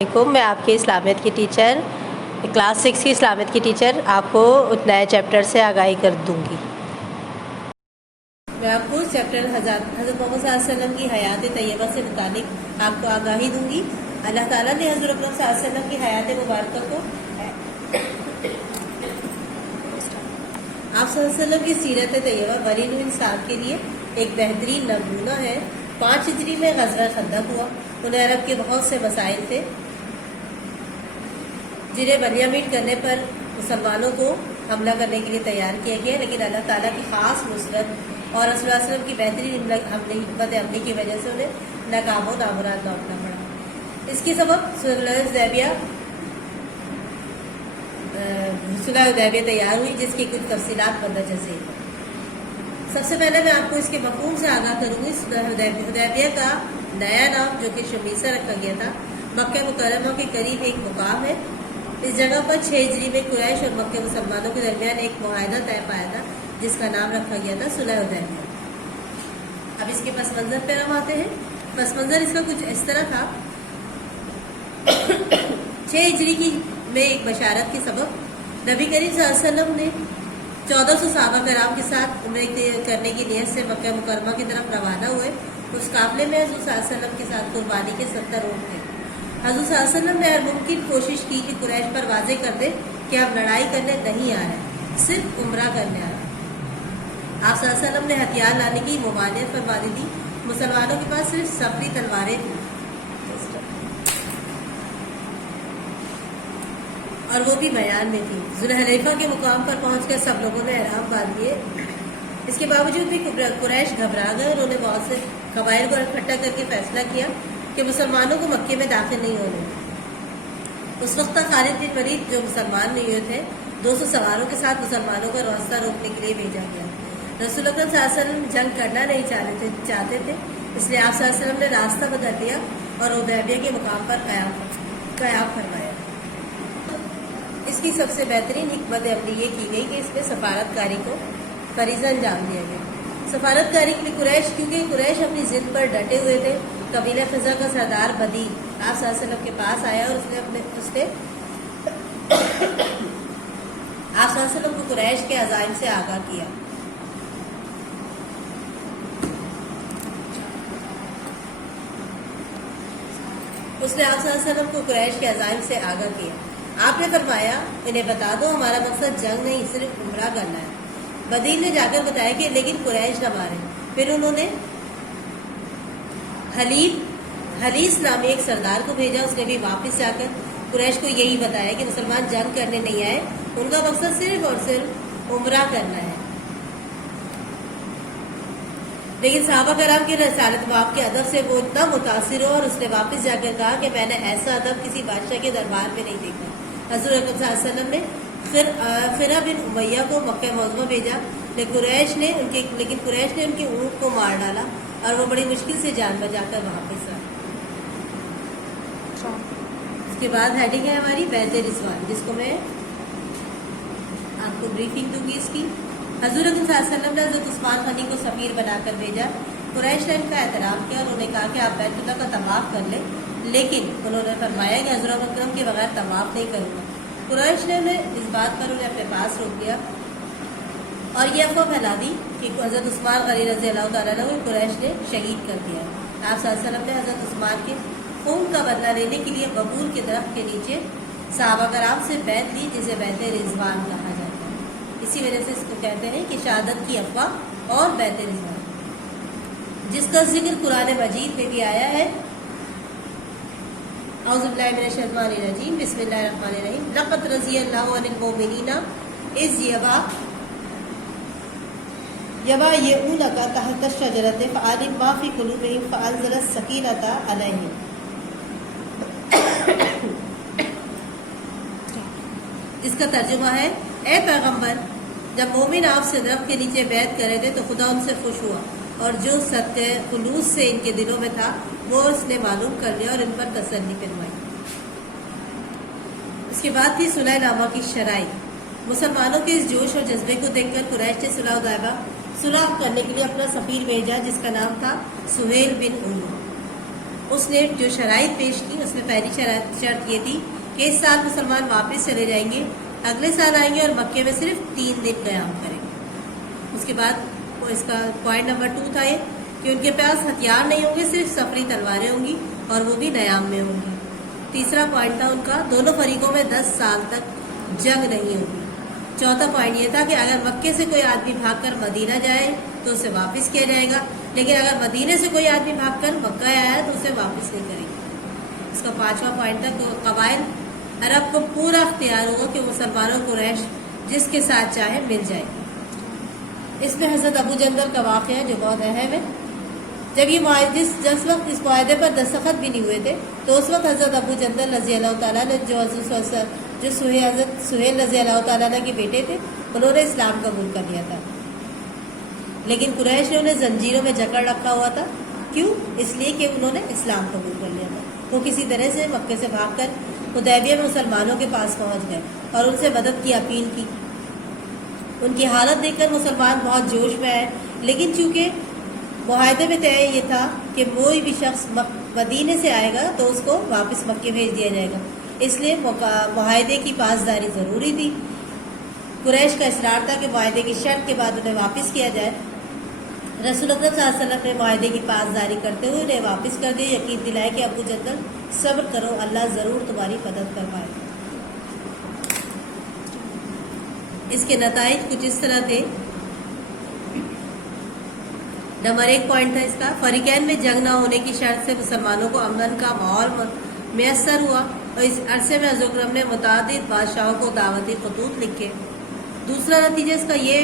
میں آپ کی اسلامیت کی ٹیچر کلاس 6 کی اسلامیت کی ٹیچر آپ کو نئے چیپٹر سے آگاہی کر دوں گی۔ میں آپ کو چیپٹر حضرت محمد صلی اللہ علیہ وسلم کی حیات طیبہ سے متعلق آپ کو آگاہی دوں گی۔ اللہ تعالیٰ نے حضرت محمد صلی اللہ علیہ وسلم کی حیات مبارکہ کو آپ صلی اللہ علیہ وسلم کی سیرت طیبہ بنی نوح انسان کے لیے ایک بہترین نمونہ ہے۔ 5 ہجری میں غزوہ خندق ہوا۔ انہیں عرب کے بہت سے مسائل تھے جنہیں بنیامین کرنے پر مسلمانوں کو حملہ کرنے کے لیے تیار کیا گیا، لیکن اللہ تعالیٰ کی خاص نصرت اور رسول اللہ علیہ وسلم کی بہترین حکمت عملی کی وجہ سے انہیں ناکام و نامراد لوٹنا پڑا۔ اس کی سبب صلح حدیبیہ تیار ہوئی، جس کی کچھ تفصیلات مندرجہ ذیل ہیں۔ سب سے پہلے میں آپ کو اس کے مفہوم سے آگاہ کروں گی۔ صلح حدیبیہ کا نیا نام جو کہ شمیسہ رکھا گیا تھا، مکہ مکرمہ کے قریب ایک مقام ہے۔ اس جگہ پر 6 ہجری میں قریش اور مکہ مسلمانوں کے درمیان ایک معاہدہ طے پایا تھا، جس کا نام رکھا گیا تھا صلح حدیبیہ۔ اب اس کے پس منظر پہ ہم آتے ہیں۔ پس منظر اس کا کچھ اس طرح تھا۔ 6 ہجری میں ایک بشارت کے سبب نبی کریم صلی اللہ علیہ وسلم نے 1400 صحابہ کرام کے ساتھ عمرہ کرنے کی نیت سے مکہ مکرمہ کی طرف روانہ ہوئے۔ اس قافلے میں حضور صلی اللہ علیہ وسلم کے ساتھ قربانی کے 70 اونٹ تھے۔ حضور صلی اللہ علیہ وسلم نے ہر ممکن کوشش کی کہ قریش پر واضح کر دے کہ ہم لڑائی کرنے نہیں آ رہے، صرف عمرہ کرنے آ رہے ہیں۔ آپ صلی اللہ علیہ وسلم نے ہتھیار لانے کی ممانعت فرما دی تھی۔ مسلمانوں کے پاس صرف سفری تلواریں تھیں اور وہ بھی میان میں تھی۔ ذوالحلیفہ کے مقام پر پہنچ کر سب لوگوں نے احرام باندھ لیے۔ اس کے باوجود بھی قریش گھبرا گئے اور انہوں نے بہت سے قبائل کو اکٹھا کر کے فیصلہ کیا کہ مسلمانوں کو مکے میں داخل نہیں ہونے۔ اس وقت تک خالد بن ولید جو مسلمان نہیں ہوئے تھے، 200 سواروں کے ساتھ مسلمانوں کا راستہ روکنے کے لیے بھیجا گیا۔ رسول اللہ صلی اللہ علیہ وسلم جنگ کرنا نہیں چاہتے تھے، اس لیے آپ صلی اللہ علیہ وسلم نے راستہ بدل دیا اور حدیبیہ کے مقام پر قیام فرمایا۔ اس کی سب سے بہترین حکمت عملی یہ کی گئی کہ اس میں سفارت کاری کو فریضہ انجام دیا گیا۔ سفارت کاری کے لیے کیونکہ قریش اپنی ضد پر ڈٹے ہوئے تھے، قبیلہ خزرج کا سردار بدی آپ صلی اللہ علیہ وسلم کے پاس آیا اور اس نے آپ صلی اللہ علیہ وسلم کو قریش کے عزائم سے آگاہ کیا۔ اس نے آپ صلی اللہ علیہ وسلم کو قریش کے عزائم سے آگاہ کیا۔ آپ نے فرمایا، انہیں بتا دو ہمارا مقصد جنگ نہیں، صرف عمرہ کرنا ہے۔ بدیل نے جا کر بتایا کہ لیکن قریش نہ مارے۔ پھر انہوں نے حلیس نامی ایک سردار کو بھیجا۔ اس نے بھی واپس جا کر قریش کو یہی بتایا کہ مسلمان جنگ کرنے نہیں آئے، ان کا مقصد صرف اور صرف عمرہ کرنا ہے۔ لیکن صحابہ کرام کے رسالت باپ کے ادب سے وہ اتنا متاثر ہو اور اس نے واپس جا کر کہا کہ میں نے ایسا ادب کسی بادشاہ کے دربار میں نہیں دیکھا۔ حضور اکرم صلی اللہ علیہ وسلم نے فرا بن امیہ کو مکہ معظمہ بھیجا، لیکن قریش نے ان کے اونٹ کو مار ڈالا اور وہ بڑی مشکل سے جان بچا کر واپس آئے۔ اس کے بعد ہیڈنگ ہے ہماری بیعت رضوان، جس کو میں آپ کو بریفنگ دوں گی اس کی۔ حضور اکرم صلی اللہ علیہ وسلم نے حضرت عثمان غنی کو سفیر بنا کر بھیجا۔ قریش نے ان کا احترام کیا اور انہوں نے کہا کہ آپ بیت اللہ کا طواف کر لیں، لیکن انہوں نے فرمایا کہ حضور اکرم کے بغیر طواف نہیں کروں گا۔ قریش نے اس بات پر انہیں اپنے پاس روک دیا اور یہ افواہ پھیلا دی کہ حضرت عثمان غنی رضی اللہ تعالیٰ عنہ کو قریش نے شہید کر دیا۔ آپ صلی اللہ علیہ وسلم نے حضرت عثمان کے خون کا بدلہ لینے کے لیے ببور کے درخت کے نیچے صحابہ کرام سے بیعت لی، جسے بیعت رضوان کہا جاتا ہے۔ اسی وجہ سے اس کو کہتے ہیں کہ شہادت کی افواہ اور بیعت رضوان، جس کا ذکر قرآن مجید میں بھی آیا ہے۔ اعوذ باللہ من الشیطان الرجیم، بسم اللہ الرحمن الرحیم۔ لقد رضی اللہ عن المؤمنین اذ یبایعونک تحت الشجرۃ فعلم ما فی قلوبہم فانزل السکینۃ علیہم۔ اس کا ترجمہ ہے، اے پیغمبر، جب مومن آپ سے درخت کے نیچے بیعت کر رہے تھے تو خدا ان سے خوش ہوا، اور جو صدقہ خلوص سے ان کے دلوں میں تھا وہ اس نے معلوم کر لیا اور ان پر تسلی فرمائی۔ اس کے بعد تھی صلح نامہ کی شرائط۔ مسلمانوں کے اس جوش اور جذبے کو دیکھ کر قریش نے صلح کرنے کے لیے اپنا سفیر بھیجا، جس کا نام تھا سہیل بن عمرو۔ اس نے جو شرائط پیش کی اس میں پہلی شرط یہ تھی کہ اس سال مسلمان واپس چلے جائیں گے، اگلے سال آئیں گے اور مکے میں صرف 3 دن قیام کریں گے۔ اس کے بعد اس کا پوائنٹ نمبر 2 تھا یہ کہ ان کے پاس ہتھیار نہیں ہوں گے، صرف سفری تلواریں ہوں گی اور وہ بھی نیام میں ہوں گی۔ تیسرا پوائنٹ تھا ان کا دونوں فریقوں میں 10 سال تک جنگ نہیں ہوگی۔ چوتھا پوائنٹ یہ تھا کہ اگر مکے سے کوئی آدمی بھاگ کر مدینہ جائے تو اسے واپس کیا جائے گا، لیکن اگر مدینے سے کوئی آدمی بھاگ کر مکہ آیا ہے تو اسے واپس نہیں کریں گے۔ اس کا 5واں پوائنٹ تھا کہ قبائل عرب کو پورا اختیار ہوگا کہ مسلمانوں کو قریش جس کے ساتھ چاہے مل جائے گی۔ اس میں حضرت ابو جندل کا واقعہ ہے جو بہت اہم ہے۔ جب یہ جس وقت اس معاہدے پر دستخط بھی نہیں ہوئے تھے تو اس وقت حضرت ابو جندل رضی اللہ تعالیٰ نے جو حضرت سہیل رضی اللہ تعالیٰ کے بیٹے تھے انہوں نے اسلام قبول کر لیا تھا، لیکن قریش نے انہیں زنجیروں میں جکڑ رکھا ہوا تھا۔ کیوں؟ اس لیے کہ انہوں نے اسلام قبول کر لیا تھا۔ وہ کسی طرح سے مکے سے بھاگ کر حدیبیہ میں مسلمانوں کے پاس پہنچ گئے اور ان سے مدد کی اپیل کی۔ ان کی حالت دیکھ کر مسلمان بہت جوش میں آئے، لیکن چونکہ معاہدے میں طے یہ تھا کہ کوئی بھی شخص مدینے سے آئے گا تو اس کو واپس مکے بھیج دیا جائے گا، اس لیے معاہدے کی پاسداری ضروری تھی۔ قریش کا اصرار تھا کہ معاہدے کی شرط کے بعد انہیں واپس کیا جائے۔ رسول اللہ صلی اللہ علیہ وسلم نے معاہدے کی پاسداری کرتے ہوئے انہیں واپس کر دیا، یقین دلائے کہ ابو جندل صبر کرو، اللہ ضرور تمہاری مدد فرمائے۔ اس کے نتائج کچھ اس طرح تھے۔ نمبر 1 پوائنٹ تھا اس کا، فریقین میں جنگ نہ ہونے کی شرط سے مسلمانوں کو امن کا ماحول میسر ہوا اور اس عرصے میں حضرت اکرم نے متعدد بادشاہوں کو دعوتی خطوط لکھے۔ دوسرا نتیجہ اس کا یہ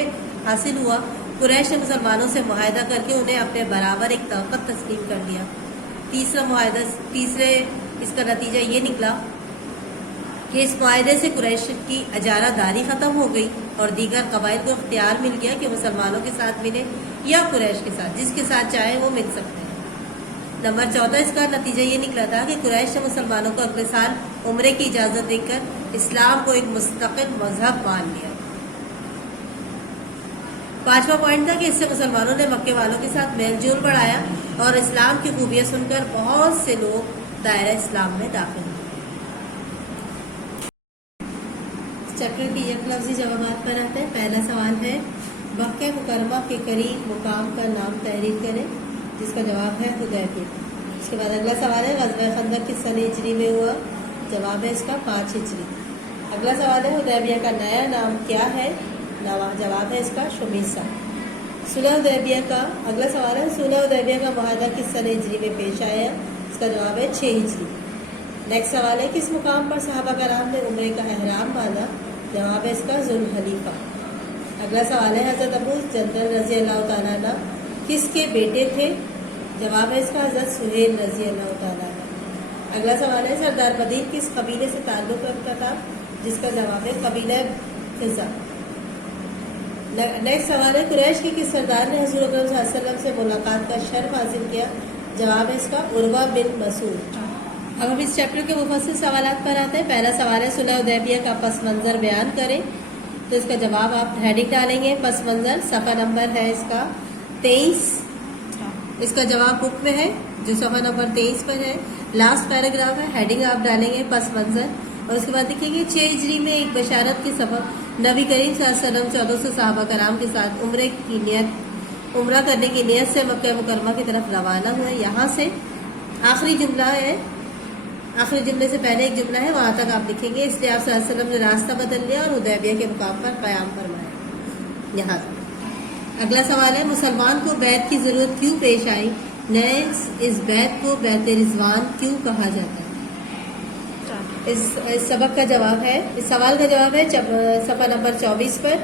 حاصل ہوا، قریش نے مسلمانوں سے معاہدہ کر کے انہیں اپنے برابر ایک طاقت تسلیم کر دیا۔ تیسرے اس کا نتیجہ یہ نکلا کہ اس معاہدے سے قریش کی اجارہ داری ختم ہو گئی اور دیگر قبائل کو اختیار مل گیا کہ مسلمانوں کے ساتھ ملے یا قریش کے ساتھ، جس کے ساتھ چاہے وہ مل سکتے ہیں۔ نمبر 14 اس کا نتیجہ یہ نکلا تھا کہ قریش نے مسلمانوں کو اگلے سال عمرے کی اجازت دے کر اسلام کو ایک مستقل مذہب مان لیا۔ 5واں پوائنٹ تھا کہ اس سے مسلمانوں نے مکے والوں کے ساتھ میل جول بڑھایا اور اسلام کی خوبیاں سن کر بہت سے لوگ دائرہ اسلام میں داخل ہوئے۔ چیپٹر کی ایک لفظی جوابات پر آتے ہیں۔ پہلا سوال ہے مکہ مکرمہ کے قریب مقام کا نام تحریر کریں، جس کا جواب ہے حدیبیہ۔ اس کے بعد اگلا سوال ہے غزوہ خندق کس سن ہجری میں ہوا، جواب ہے اس کا 5 ہجری۔ اگلا سوال ہے حدیبیہ کا نیا نام کیا ہے، جواب ہے اس کا شمیسہ۔ صلح حدیبیہ کا اگلا سوال ہے صلح حدیبیہ کا معاہدہ کس سن ہجری میں پیش آیا، اس کا جواب ہے 6 ہجری۔ نیکسٹ سوال ہے کس مقام پر صحابہ کرام نے عمرے کا احرام باندھا، جواب ہے اس کا ذوالحلیفہ۔ اگلا سوال ہے حضرت ابو جندل رضی اللہ تعالیٰ عنہ کس کے بیٹے تھے، جواب ہے اس کا حضرت سہیل رضی اللہ تعالیٰ عنہ۔ اگلا سوال ہے سردار بدیر کس قبیلے سے تعلق رکھتا تھا، جس کا جواب ہے قبیلہ خزا۔ نیکسٹ سوال ہے قریش کے کس سردار نے حضور اکرم صلی اللہ علیہ وسلم سے ملاقات کا شرف حاصل کیا، جواب ہے اس کا عروہ بن مسعود۔ اب ہم اس چیپٹر کے مفصل سوالات پر آتے ہیں۔ پہلا سوال ہے صلح حدیبیہ کا پس منظر بیان کریں، تو اس کا جواب آپ ہیڈنگ ڈالیں گے پس منظر، صفحہ نمبر ہے اس کا 23۔ اس کا جواب بک میں ہے جو صفحہ نمبر 23 پر ہے، لاسٹ پیراگراف ہے، ہیڈنگ آپ ڈالیں گے پس منظر، اور اس کے بعد دیکھیں گے 6 ہجری میں ایک بشارت کے سبب نبی کریم صلی اللہ علیہ وسلم 1400 صحابہ کرام کے ساتھ عمرہ کرنے کی نیت سے مکہ مکرمہ کی طرف روانہ ہوئے۔ یہاں سے آخری جملہ ہے، آخری جملے سے پہلے ایک جملہ ہے، وہاں تک آپ لکھیں گے، اس لیے آپ صلی اللہ علیہ وسلم نے راستہ بدل لیا اور حدیبیہ کے مقام پر قیام فرمایا۔ یہاں تک اگلا سوال ہے مسلمان کو بیعت کی ضرورت کیوں پیش آئی، اس بیعت کو بیعت رضوان کیوں کہا جاتا ہے۔ اس سبق کا جواب ہے، اس سوال کا جواب ہے صفحہ نمبر 24 پر،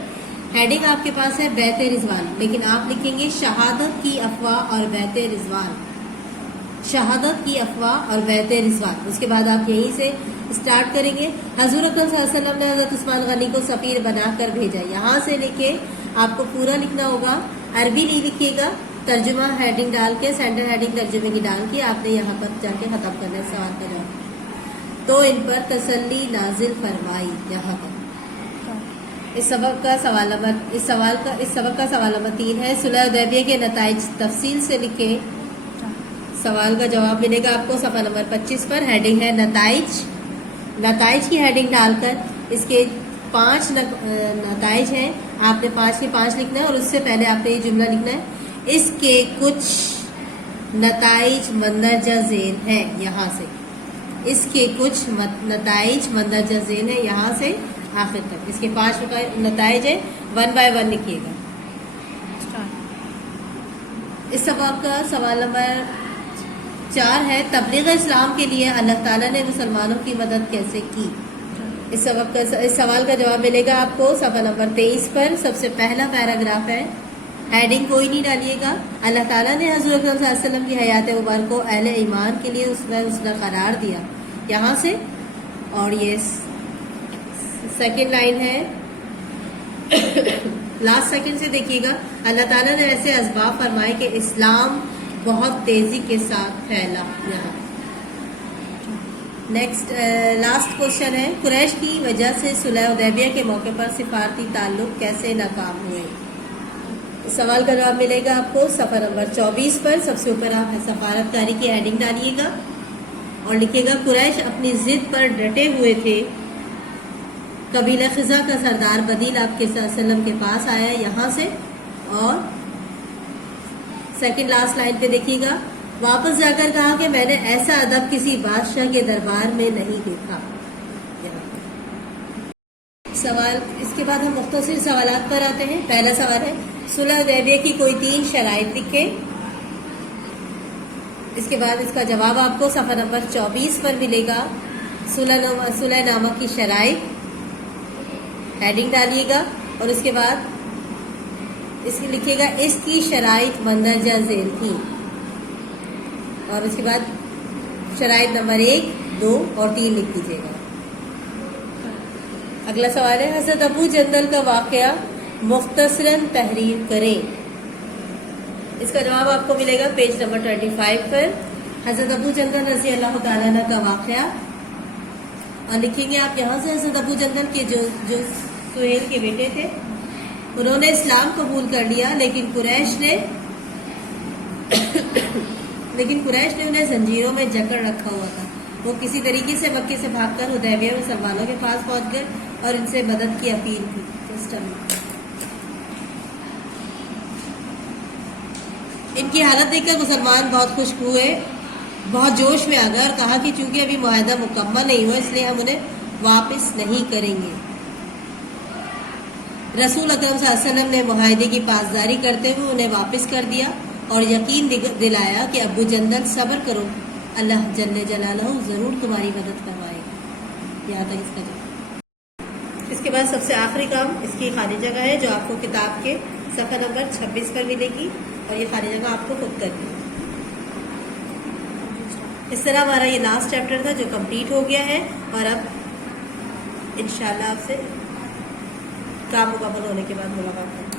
ہیڈنگ آپ کے پاس ہے بیعت رضوان، لیکن آپ لکھیں گے شہادت کی افواہ اور بیعت رضوان، شہادت کی افواہ اور بیعت رضوان۔ اس کے بعد آپ یہیں سے اسٹارٹ کریں گے۔ حضور اکرم صلی اللہ علیہ وسلم نے حضرت عثمان غنی کو سفیر بنا کر بھیجا، یہاں سے لے کے آپ کو پورا لکھنا ہوگا، عربی نہیں لکھیے گا، ترجمہ ہیڈنگ ڈال کے، سینٹر ہیڈنگ ترجمے کی ڈال کے آپ نے یہاں پر جا کے ختم کرنا ہے سوال کا جواب، تو ان پر تسلی نازل فرمائی۔ یہاں پر اس سبق کا سوال نمبر 3 ہے صلح حدیبیہ کے نتائج تفصیل سے لکھیں، سوال کا جواب ملے گا آپ کو صفحہ نمبر 25 پر. ہیڈنگ ہے نتائج. نتائج کی ہیڈنگ ڈال کر اس کے 5 نتائج ہیں. آپ نے 5 کے 5 لکھنا ہے اور اس سے پہلے آپ نے یہ جملہ لکھنا ہے اس کے کچھ نتائج مندرجہ ذیل ہیں یہاں سے. اس کے کچھ نتائج مندرجہ ذیل ہیں یہاں سے آخر تک. اس کے 5 نتائج ہیں, 1 بائی 1 لکھیے گا. اس سبق کا سوال نمبر 4 ہے تبلیغ اسلام کے لیے اللہ تعالیٰ نے مسلمانوں کی مدد کیسے کی. اس سوال کا جواب ملے گا آپ کو صفحہ نمبر 23 پر. سب سے پہلا پیراگراف ہے. ہیڈنگ کوئی نہیں ڈالیے گا. اللہ تعالیٰ نے حضور اکرم صلی اللہ علیہ وسلم کی حیات مبارک کو اہل ایمان کے لیے اسوہ قرار دیا یہاں سے. اور یہ سیکنڈ لائن ہے, لاسٹ سیکنڈ سے دیکھیے گا. اللہ تعالیٰ نے ایسے اسباب فرمائے کہ اسلام بہت تیزی کے ساتھ پھیلا. یہاں نیکسٹ لاسٹ کوشچن ہے قریش کی وجہ سے صلح حدیبیہ کے موقع پر سفارتی تعلق کیسے ناکام ہوئے. اس سوال کا جواب ملے گا آپ کو صفحہ نمبر 24 پر. سب سے اوپر آپ سفارتکاری کی ہیڈنگ ڈالیے گا اور لکھیے گا قریش اپنی ضد پر ڈٹے ہوئے تھے. قبیلہ خزا کا سردار بدیل آپ کے صلی اللہ علیہ وسلم کے پاس آیا یہاں سے. اور سیکنڈ لاسٹ لائن پہ دیکھیے گا واپس جا کر کہا کہ میں نے ایسا ادب کسی بادشاہ کے دربار میں نہیں دیکھا. سوال اس کے بعد ہم مختصر سوالات پر آتے ہیں. پہلا سوال ہے صلح حدیبیہ کی کوئی 3 شرائط لکھیں. اس کے بعد اس کا جواب آپ کو صفحہ نمبر 24 پر ملے گا. صلح نامہ کی شرائط ہیڈنگ ڈالیے گا اور اس کے بعد اس لکھیے گا اس کی شرائط مندرجہ ذیل تھی. اور اس کے بعد شرائط نمبر 1, 2 اور 3 لکھ دیجیے گا. اگلا سوال ہے حضرت ابو جندل کا واقعہ مختصراً تحریر کریں. اس کا جواب آپ کو ملے گا پیج نمبر 25 پر. حضرت ابو جندل رضی اللہ تعالیٰ عنہ کا واقعہ اور لکھیں گے آپ یہاں سے. حضرت ابو جندل کے جو سہیل کے بیٹے تھے انہوں نے اسلام قبول کر لیا لیکن قریش نے انہیں زنجیروں میں جکڑ رکھا ہوا تھا. وہ کسی طریقے سے مکے سے بھاگ کر حدیبیہ میں مسلمانوں کے پاس پہنچ گئے اور ان سے مدد کی اپیل کی. ان کی حالت دیکھ کر مسلمان بہت خوش ہوئے, بہت جوش میں آ گئے اور کہا کہ چونکہ ابھی معاہدہ مکمل نہیں ہوا اس لیے ہم انہیں واپس نہیں کریں گے. رسول اکرم صلی اللہ علیہ وسلم نے معاہدے کی پاسداری کرتے ہوئے انہیں واپس کر دیا اور یقین دلایا کہ ابو جندل صبر کرو, اللہ جل جلالہ ضرور تمہاری مدد کروائے گا. یہاں تک اس کا جواب. اس کے بعد سب سے آخری کام اس کی خالی جگہ ہے جو آپ کو کتاب کے صفحہ نمبر 26 پر ملے گی اور یہ خالی جگہ آپ کو خود کرنی ہے. اس طرح ہمارا یہ لاسٹ چیپٹر تھا جو کمپلیٹ ہو گیا ہے اور اب انشاءاللہ آپ سے کام مکمل ہونے کے بعد ملاقات کریں.